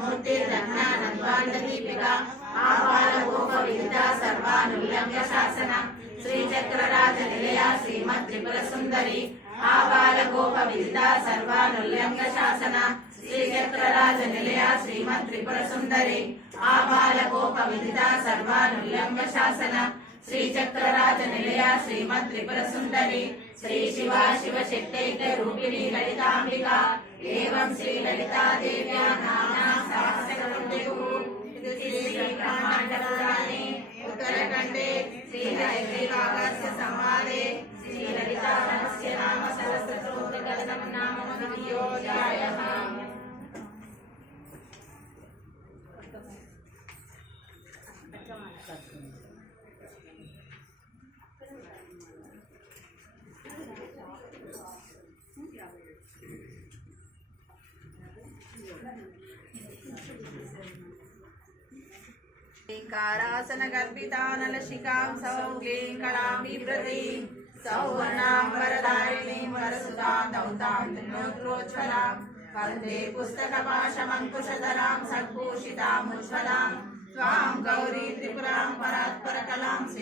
मूर्तिर्ज्ञानद्वाण्डदीपिका आबालगोपविदिता सर्वानुल्लङ्घ्य शासन श्रीचक्रराजनिलया श्रीमत्त्रिपुरसुन्दरी आबालगोपविदिता सर्वानुल्लङ्घ्य शासन श्रीचक्रराजनिलया श्रीमत्त्रिपुरसुन्दरी आबालगोपविदिता सर्वानुल्लङ्घ्य शासन श्रीचक्रराजनिलया श्रीमत्त्रिपुरसुन्दरी श्री शिवा शिवशक्तैक रूपिणी ललितांबिका एवं श्री ललिता देव्या नाम्ना सहस्रनामपुराणे उत्तरखंडे श्री हयग्रीवागस्य संवादे श्री ललिता रहस्य नाम सहस्रस्तोत्रकथनं नाम द्वितीयोऽध्यायः। कारासन गर्भितानलशिकां सौक्लीं कलां बिभ्रतीं सौवर्णां वरदारिणीं वरसुतां दौतां त्रिलोक्योज्ज्वलां वन्दे पुस्तकपाशमङ्कुशधरां सद्भूषितामुज्ज्वलां त्वां गौरी त्रिपुरां परात्परकलां